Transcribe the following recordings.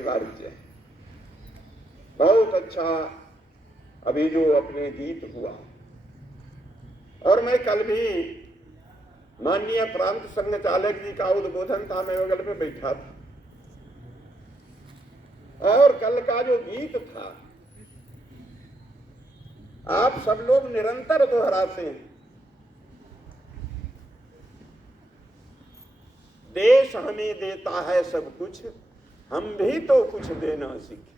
अनिवार्य है। बहुत अच्छा अभी जो अपने गीत हुआ, और मैं कल भी माननीय प्रांत संघ चालक जी का उद्बोधन था, मैं बगल में बैठा था, और कल का जो गीत था आप सब लोग निरंतर दोहराते हैं। देश हमें देता है सब कुछ, हम भी तो कुछ देना सीखें।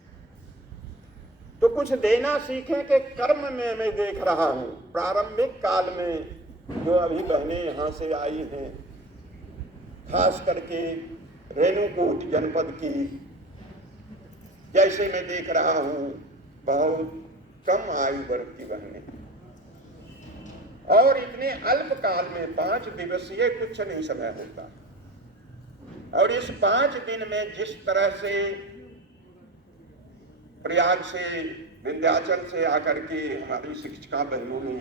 तो कुछ देना सीखें के कर्म में मैं देख रहा हूं प्रारंभिक काल में जो अभी बहनें यहां से आई हैं, खास करके रेणुकूट जनपद की, जैसे मैं देख रहा हूं बहुत कम आयु वर्ग की बहनें, और इतने अल्प काल में 5 दिवसीय कुछ नहीं समय होता, और इस 5 दिन में जिस तरह से प्रयाग से, विंध्याचल से आकर के हमारी शिक्षिका बहनों ने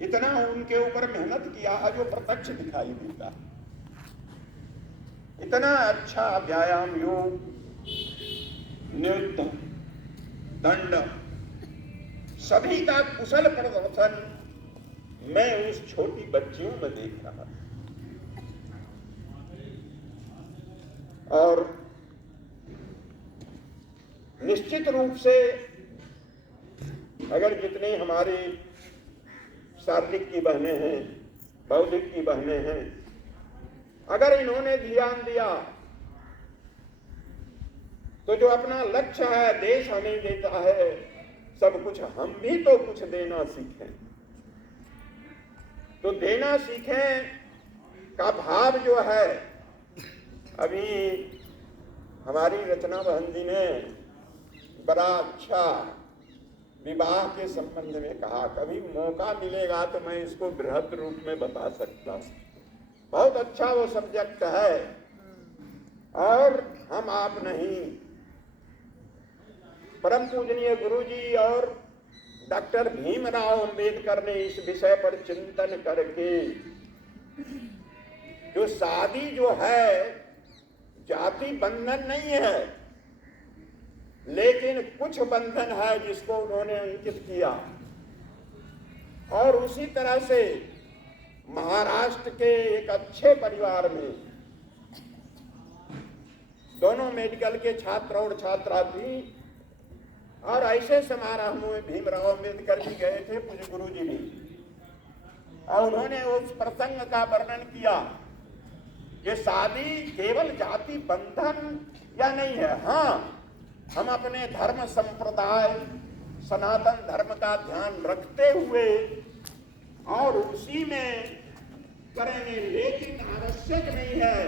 इतना उनके ऊपर मेहनत किया है जो प्रत्यक्ष दिखाई देता है। इतना अच्छा व्यायाम, योग, नृत्य, दंड, सभी का कुशल प्रदर्शन मैं उस छोटी बच्चियों में देख रहा हूं। और निश्चित रूप से अगर जितने हमारे शारीरिक की बहनें हैं, बौद्धिक की बहनें हैं, अगर इन्होंने ध्यान दिया तो जो अपना लक्ष्य है, देश हमें देता है सब कुछ, हम भी तो कुछ देना सीखें। तो देना सीखें का भाव जो है, अभी हमारी रचना बहन जी ने बड़ा अच्छा विवाह के संबंध में कहा। कभी मौका मिलेगा तो मैं इसको बृहद रूप में बता सकता हूं। बहुत अच्छा वो सब्जेक्ट है, और हम आप नहीं, परम पूजनीय गुरु जी और डॉक्टर भीमराव अंबेडकर ने इस विषय पर चिंतन करके, जो शादी जो है जाति बंधन नहीं है, लेकिन कुछ बंधन है जिसको उन्होंने अंकित किया। और उसी तरह से महाराष्ट्र के एक अच्छे परिवार में दोनों मेडिकल के छात्र और छात्रा थी, और ऐसे समारोह में भीमराव अंबेडकर भी गए थे, पूज्य गुरु जी भी, और उन्होंने उस प्रसंग का वर्णन किया। ये शादी केवल जाति बंधन या नहीं है, हाँ हम अपने धर्म संप्रदाय सनातन धर्म का ध्यान रखते हुए और उसी में करेंगे, लेकिन आवश्यक नहीं है।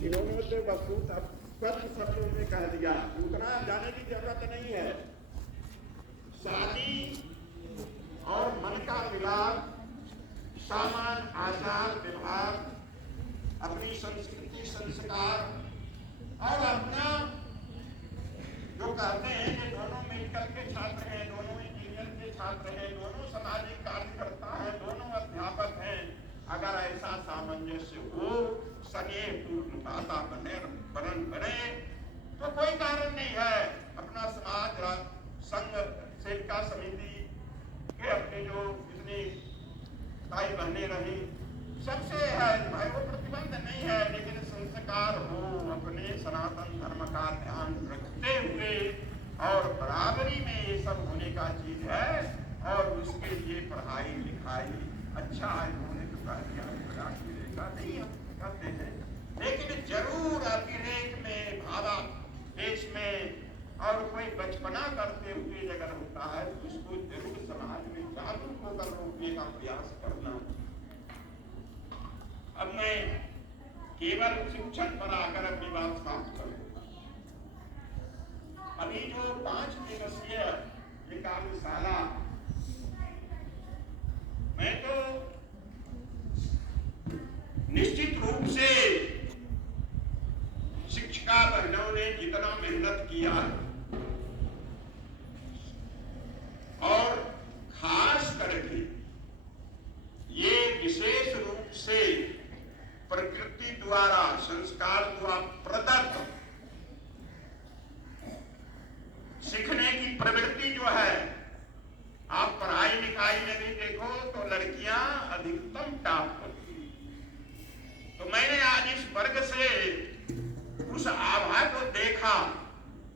इन्होंने तो बहुत स्पष्ट शब्दों में कह दिया, उतना जाने की जरूरत नहीं है। शादी और मन का मिलाप, सामान, आचार व्यवहार, अपनी संस्कृति संस्कार, और अपना जो कहते हैं कि दोनों मेडिकल के छात्र हैं, दोनों इंजीनियर के छात्र हैं, दोनों सामाजिक कार्यकर्ता हैं, दोनों अध्यापक हैं, अगर ऐसा सामंजस्य हो, स्नेह पूर्णता बने तो कोई कारण नहीं है। अपना समाज संघ सेविका समिति के अपने जो इतनी भाई बहने रही, सबसे है भाई, वो प्रतिबंध नहीं है, लेकिन संस्कार हो, अपने सनातन धर्म का ध्यान रखते हुए, और बराबरी में ये सब होने का चीज है। और उसके लिए पढ़ाई लिखाई अच्छा है, उन्होंने तो कह दिया मिलेगा नहीं, हम कहते हैं, लेकिन जरूर अतिरेक में भावा देश में और कोई बचपना करते हुए अगर होता है तो उसको जरूर समाज में जागरूक होकर रोकने का प्रयास करना। अब मैं केवल शिक्षण पर आकर अपनी बात समाप्त करूं। अभी जो 5 दिवसीय ये कार्यशाला, मैं तो निश्चित रूप से शिक्षिका बहनों ने जितना मेहनत किया और खास करके ये विशेष रूप से प्रकृति द्वारा संस्कार द्वारा प्रदत्त देखा,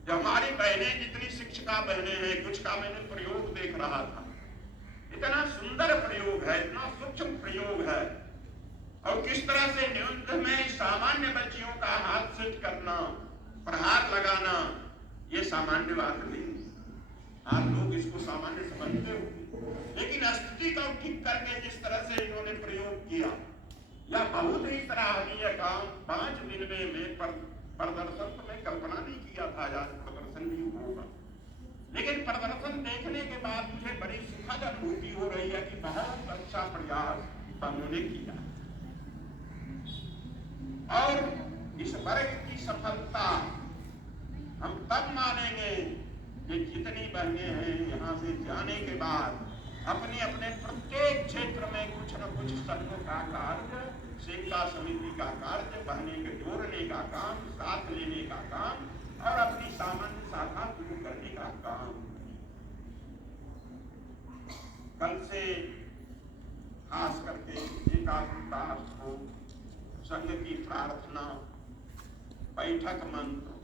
जो हमारी बहनें जितनी शिक्षिका बहनें हैं, कुछ का मैंने प्रयोग देख रहा था, इतना सुंदर प्रयोग है, इतना सूक्ष्म प्रयोग है। और किस तरह से युद्ध में सामान्य बच्चियों का हाथ सेट करना, प्रहार लगाना, ये सामान्य बात नहीं। आप लोग इसको सामान्य समझते हो, लेकिन स्थिति को ठीक करके जिस तरह से इन्होंने प्रयोग किया, यह बहुत ही सराहनीय काम। 5 दिन में प्रदर्शन तो मैं कल्पना नहीं किया था आज प्रदर्शन भी होगा, लेकिन प्रदर्शन देखने के बाद मुझे बड़ी सुखद अनुभूति हो रही है कि बहुत अच्छा प्रयास उन्होंने किया। और इस वर्ग की सफलता हम तब मानेंगे कि जितनी बहनें हैं यहाँ से जाने के बाद अपने अपने प्रत्येक क्षेत्र में कुछ न कुछ संघ का कार्य, सेवा समिति का कार्य, बहनें के जोड़ने का काम, साथ लेने का काम और अपनी सामान्य शाखा शुरू करने का काम। कल से खास करके एकाग्रता को, संघ की प्रार्थना, बैठक मंत्र,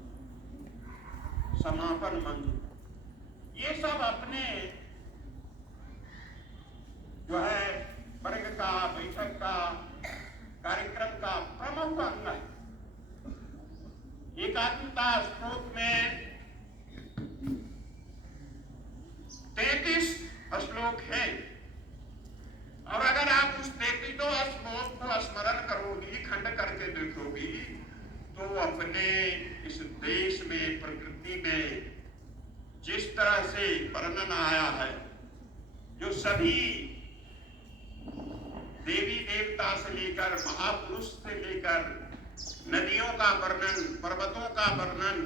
समापन मंत्र, ये सब अपने जो है वर्ग का, बैठक का, कार्यक्रम का प्रमुख अंग है। एकात्मता श्लोक में 33 श्लोक है, और अगर आप उस 33 श्लोक को स्मरण करोगी, खंड करके देखोगी, तो अपने इस देश में, प्रकृति में जिस तरह से वर्णन आया है, जो सभी देवी देवता से लेकर, महापुरुष से लेकर, नदियों का वर्णन, पर्वतों का वर्णन,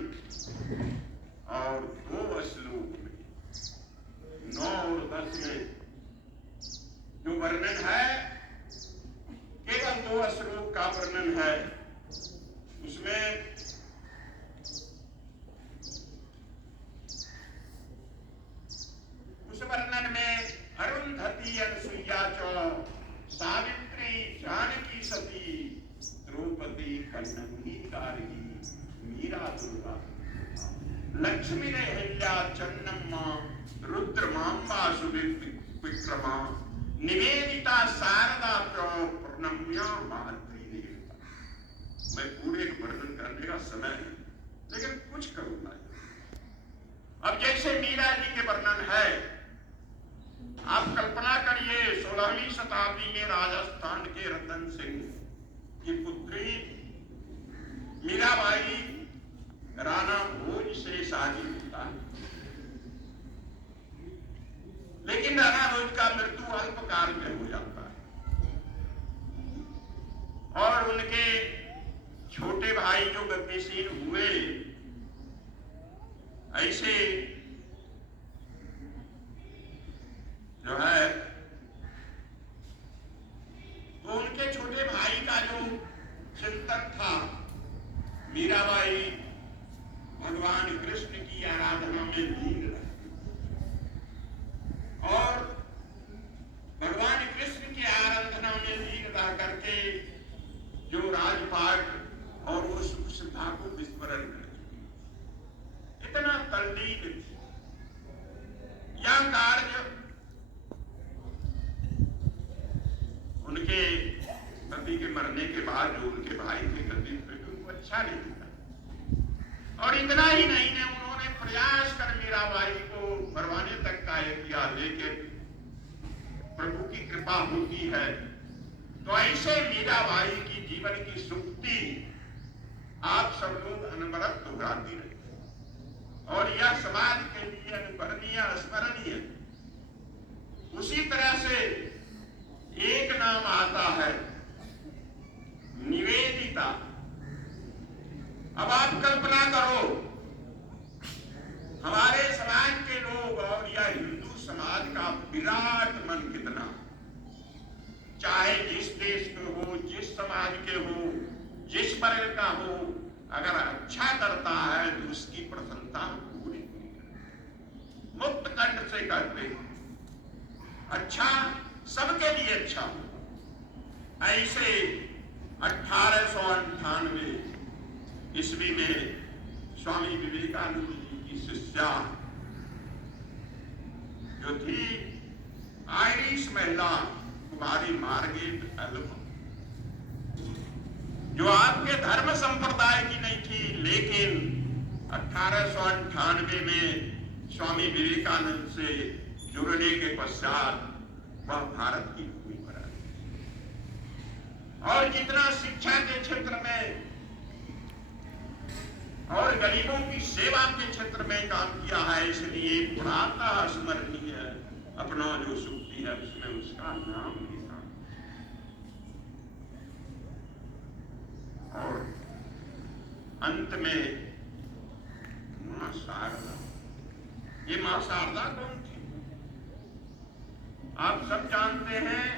और 2 श्लोक में 9 और 10 में जो वर्णन है, केवल 2 श्लोक का वर्णन है। उसमें उस वर्णन में अरुंधति अनसुईया च, सावित्री जानकी सती, द्रौपदी कन्नगी गार्गी, मीरा दुर्गा, लक्ष्मी अहिल्या चन्नम्मा, रुद्रमांबा सुविक्रमा, निवेदिता शारदा च, प्रणम्या मातृ देवता। मैं पूरे वर्णन करने का समय है, लेकिन कुछ करूंगा। अब जैसे मीरा जी के वर्णन है, आप कल्पना करिए 16वीं शताब्दी में राजस्थान के रतन सिंह की पुत्री मीराबाई राणा भोज से शादी होता है, लेकिन राणा भोज का मृत्यु अल्पकाल में हो जाता है, और उनके छोटे भाई जो गतिशील हुए, ऐसे जो है, तो उनके छोटे भाई का जो चिंतन था, मीराबाई भगवान कृष्ण की आराधना में लीन रही, और भगवान कृष्ण की आराधना में लीन रह करके जो राजपाट और वो सुख सुविधा को विस्मरण कर चुकी, इतना तल्लीन थी। यह कार्य उनके पति के मरने के बाद जो उनके भाई थे गद्दी पे, उनको अच्छा नहीं लगा, और इतना ही नहीं है, उन्होंने प्रयास कर मीराबाई को मरवाने तक का किया, लेकिन प्रभु की कृपा होती है। तो ऐसे मीराबाई की जीवन की सुक्ति आप सब लोग अनवरत दोहराती रहे, और यह समाज के लिए अनुकरणीय, स्मरणीय। उसी तरह से एक नाम आता है निवेदिता। अब आप कल्पना करो, हमारे समाज के लोग और या हिंदू समाज का विराट मन कितना, चाहे जिस देश के हो, जिस समाज के हो, जिस वर्ग का हो, अगर अच्छा करता है तो उसकी प्रसन्नता पूरी मुक्त कंठ से करते, अच्छा सबके लिए अच्छा हो। ऐसे 1898 ईस्वी में स्वामी विवेकानंद जी की शिष्या जो थी आयरिश महिला कुमारी मार्गरेट एल्म, जो आपके धर्म संप्रदाय की नहीं थी, लेकिन 1898 में स्वामी विवेकानंद से जुड़ने के पश्चात वह भारत की भूमि पर आई और जितना शिक्षा के क्षेत्र में और गरीबों की सेवा के क्षेत्र में काम किया है, इसलिए प्रातः स्मरणीय अपना जो सूक्ति है उसमें उसका नाम भी था। और अंत में मां शारदा, ये मां शारदा कौन थी? आप सब जानते हैं,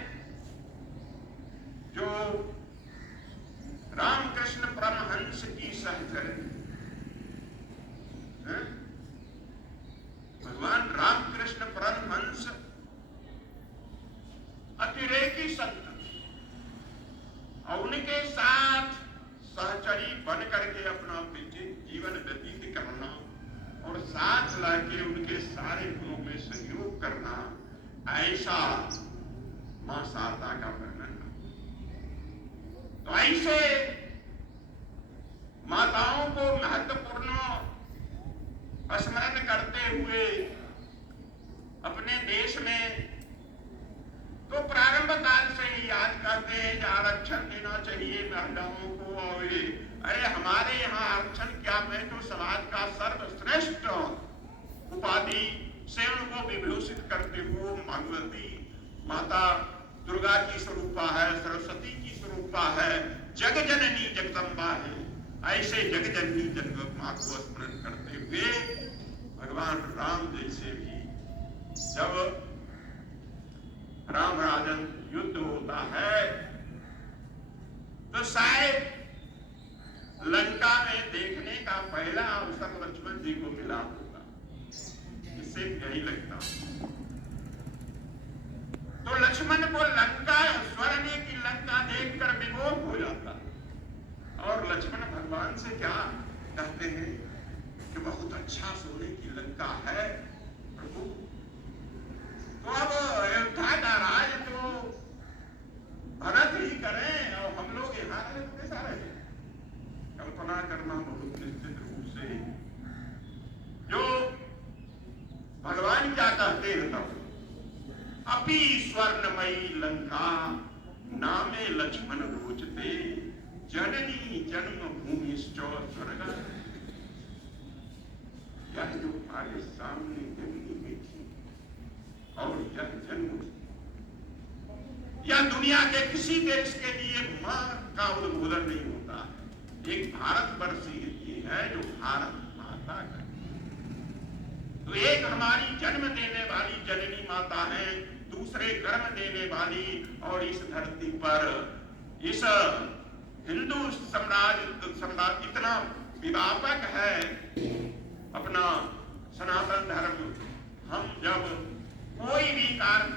जो रामकृष्ण परमहंस की सहचरी, भगवान रामकृष्ण परमहंस अतिरेकी संत और उनके साथ सहचरी बन करके अपना जीवन व्यतीत करना और साथ लाके उनके सारे गुणों में सहयोग करना, ऐसा मां शारदा का वर्णन। तो ऐसे माताओं को महत्वपूर्ण स्मरण करते हुए अपने देश में तो प्रारंभ काल से ही याद करते हैं आरक्षण देना चाहिए महिलाओं को। और अरे हमारे यहाँ आरक्षण क्या, मैं तो समाज का सर्वश्रेष्ठ उपाधि से उनको विभूषित करते हुए भगवती माता दुर्गा की स्वरूपा है, सरस्वती की स्वरूपा है, जग जननी जगदम्बा है, ऐसे जग जननी जगदम्बा को स्मरण करते हुए भगवान राम जैसे भी जब राम राजन युद्ध होता है तो शायद लंका में देखने का पहला अवसर लक्ष्मण जी को मिला होगा, इससे यही लगता। तो लक्ष्मण को लंका, स्वर्ण की लंका देखकर विमोह हो जाता और लक्ष्मण भगवान से क्या कहते हैं कि बहुत अच्छा सोने की लंका है प्रभु। तो अब अयोध्या का राज तो भरत ही करें और हम लोग यहाँ रहे तो कैसा रहे? कल्पना करना बहुत निश्चित रूप से जो भगवान क्या कहते हैं तब, अपि स्वर्णमयी लंका नामे लक्ष्मण रोचते, जननी जन्म भूमि स्वर्ग। यह जो हमारे सामने जननी में थी और यह जन्म, यह दुनिया के किसी देश के लिए मां का उद्बोधन नहीं होता। एक भारतवर्ष ये है जो भारत माता का, तो एक हमारी जन्म देने वाली जननी माता है, दूसरे कर्म देने वाली, और इस धरती पर इस हिंदू साम्राज्य इतना व्यापक है अपना सनातन धर्म। हम जब कोई भी कार्य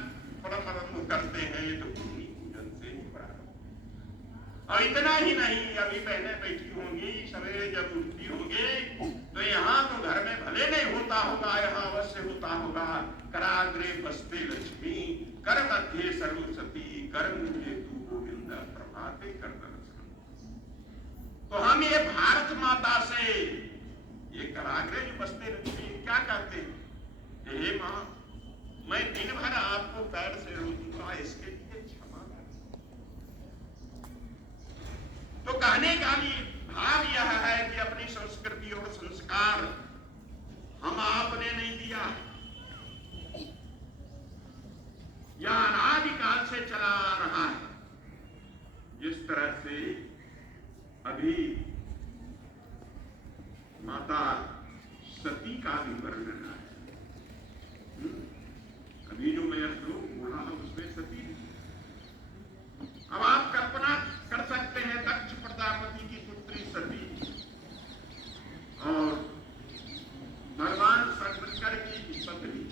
प्रारंभ करते हैं तो भूमि पूजन से ही प्रारंभ। और इतना ही नहीं, अभी बहनें बैठी होंगी, सवेरे जब उठती होंगे तो यहाँ तो घर में भले नहीं होता होगा, यहाँ अवश्य होता होगा, कराग्रे बसते लक्ष्मी, कर मध्य सरस्वती, कर मुझे तू गोविंद, प्रभाते कर दर्शन। तो हम ये भारत माता से ये कराग्रे जो बसते लक्ष्मी क्या कहते हैं? हे माँ, मैं दिन भर आपको पैर से रोकूंगा, इसके लिए क्षमा कर। तो कहने का भाव यह है कि अपनी संस्कृति और संस्कार हम आपने नहीं दिया, यह अनादिकाल से चला आ रहा है। जिस तरह से अभी माता सती का भी वर्णन है, अभी जो मैं श्लोक बोला उसमें सती। अब आप कल्पना कर सकते हैं दक्ष प्रजापति की पुत्री सती और भगवान शंकर की पत्नी।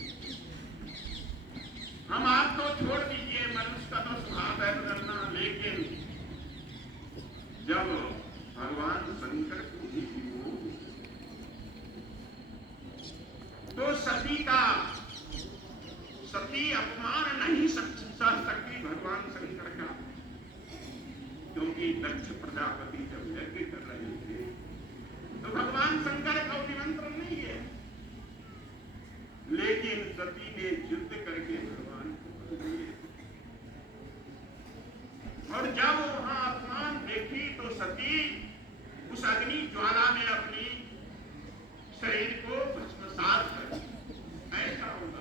हम आपको छोड़ दीजिए, मनुष्य का तो स्वभाव है बदलना, लेकिन जब भगवान शंकर को भी सती का सती अपमान नहीं सह सकती भगवान शंकर का, क्योंकि दक्ष प्रजापति जब यज्ञ कर रहे थे तो भगवान शंकर का निमंत्रण नहीं है, लेकिन सती ने युद्ध करके भगवान को बंध लिए। और जब वहां अपमान देखी तो सती उस अग्नि ज्वाला में अपनी शरीर को भस्मसात कर ऐसा होगा।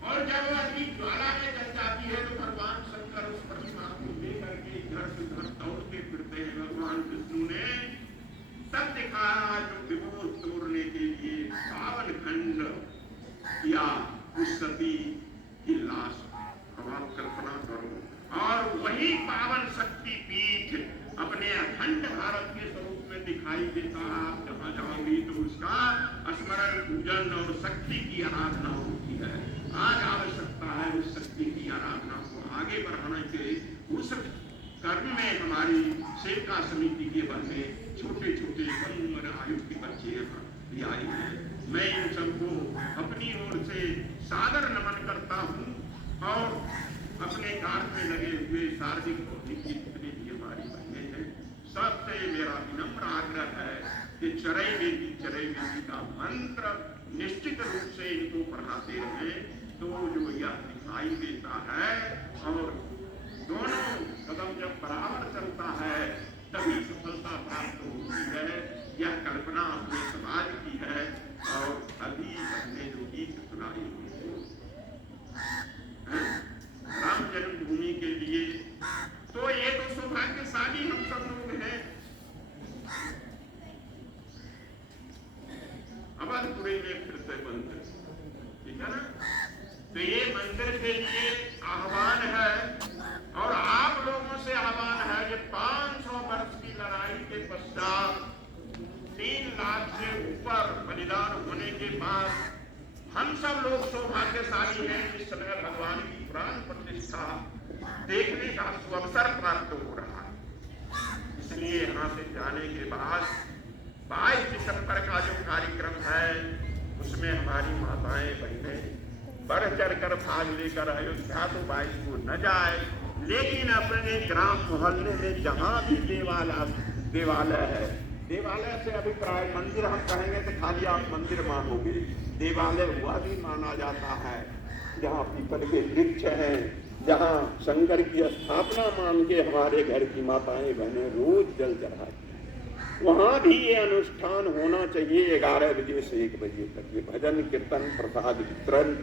और जब वह अग्नि ज्वाला में जल जाती है तो भगवान शंकर उस प्रतिमा को लेकर के इधर से उधर दौड़ते फिरते हैं। भगवान विष्णु ने सब दिखाया जो विभोर तोड़ने के लिए पावन खंड किया उस सती की लाश। अब आप कल्पना करो, और वही पावन शक्ति पीठ अपने अखंड भारत के स्वरूप में दिखाई देता। आप जहाँ जाओगी तो उसका स्मरण पूजन और शक्ति की आराधना होती है। आज आवश्यकता है उस शक्ति की आराधना को आगे बढ़ाने के। उस कर्म में हमारी सेविका समिति के बने छोटे छोटे कम उम्र आयु के बच्चे यहाँ भी आए हैं। मैं इन सबको अपनी ओर से सादर नमन करता हूँ और अपने कार्य में लगे हुए शारीरिक बौद्धिक जितने भी हमारी बहने हैं सबसे मेरा विनम्र आग्रह है कि चरई बेटी का मंत्र निश्चित रूप से इनको पढ़ाते रहें तो जो यह दिखाई देता है। और दोनों कदम जब बराबर चलता है तभी सफलता प्राप्त होती है। यह कल्पना अपने समाज की है। और अभी हमने जो गीत सुनाई राम जन्मभूमि के लिए, तो ये तो सौभाग्यशाली हम सब लोग हैं। अवधपुरी में फिर से मंदिर, ठीक है ना? तो ये मंदिर के लिए आह्वान है और आप लोगों से आह्वान है कि 500 वर्ष की लड़ाई के पश्चात 3 लाख से ऊपर बलिदान होने के बाद हम सब लोग सौभाग्यशाली हैं। इस समय भगवान की प्राण प्रतिष्ठा देखने का अवसर प्राप्त हो रहा है। इसलिए यहाँ से जाने के बाद 22 दिसंबर का जो कार्यक्रम है उसमें हमारी माताएं बहनें बढ़ चढ़ कर भाग लेकर अयोध्या तो 22 को न जाए, लेकिन अपने ग्राम मोहल्ले में जहाँ भी देवालय है, देवालय से अभिप्राय मंदिर हम कहेंगे तो खाली आप मंदिर मानोगे, देवालय हुआ भी माना जाता है। जहाँ पीपल के वृक्ष हैं, जहाँ शंकर की स्थापना मान के हमारे घर की माताएं बहनें रोज जल चढ़ाती, वहाँ भी ये अनुष्ठान होना चाहिए 11 बजे से 1 बजे तक। ये भजन कीर्तन प्रसाद वितरण,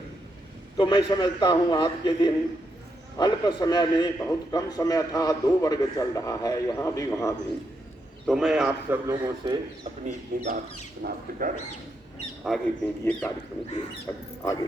तो मैं समझता हूँ आज के दिन अल्प समय में, बहुत कम समय था, 2 वर्ग चल रहा है यहाँ भी वहाँ भी। तो मैं आप सब लोगों से अपनी इतनी बात समाप्त कर आगे के लिए कार्यक्रम के आगे